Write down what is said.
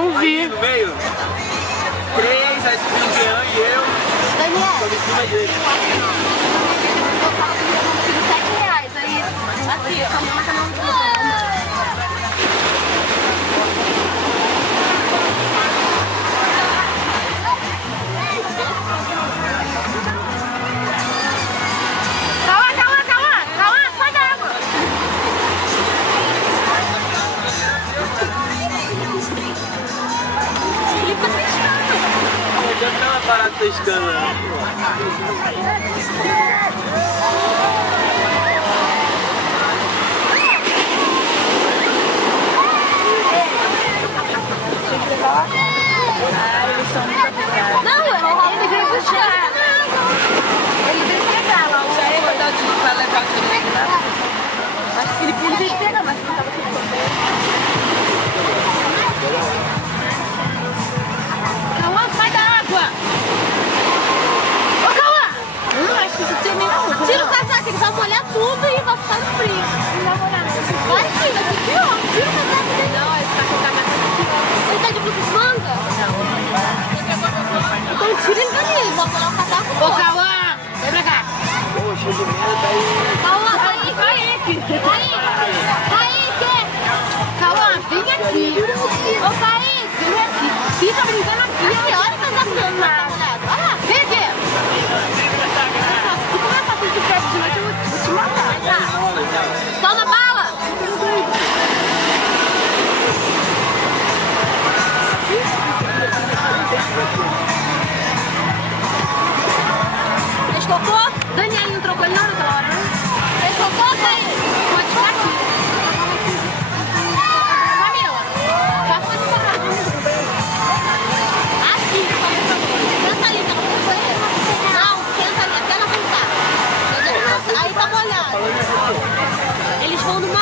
Não vi. No meio. 3, aí subiu o Jean e eu. Daniel. Tô em cima dele. Eu falo que eu consigo R$7. Aí, aqui, eu também marca não. Sai da água. Ele tá pescando. Não adianta dar uma parada pescando, né? Não, ele veio buscar. Ele veio pegar lá. Já é verdade que vai levar aqui, né? Acho que ele veio pegar, mas não tava tudo bem. Cauã, sai da água! Ô, Cauã! Acho que isso tem nem não. Tira o casaco, ele vai molhar tudo e vai ficar no frio. Não vai molhar não. Vai sim, vai ser pior. Tira o casaco dele. Não, ele tá com o casaco pior. Ele tá de blusa de manga? Não. Então tira ele dali, bota lá o casaco. Ô, Cauã! Vem pra cá! Pô, cheio de merda aí. Cauã, Kaique. Cauã, vem aqui! Ô, Kaique. Vem aqui! Fica brincando aqui! Aqui, olha o casaco dele, tá molhado. Olha lá. Vem aqui! Se começar a sentir perto de noite, eu vou te matar! Toma bala. Fez cocô? Daniel não trocou ele na hora da hora, né? Fez cocô, Kaique? Pode ficar aqui! Camila, passa de parar! Aqui, senta ali, tá no banheiro. Não, senta ali, até ela voltar. Aí tá molhado. Eles vão numa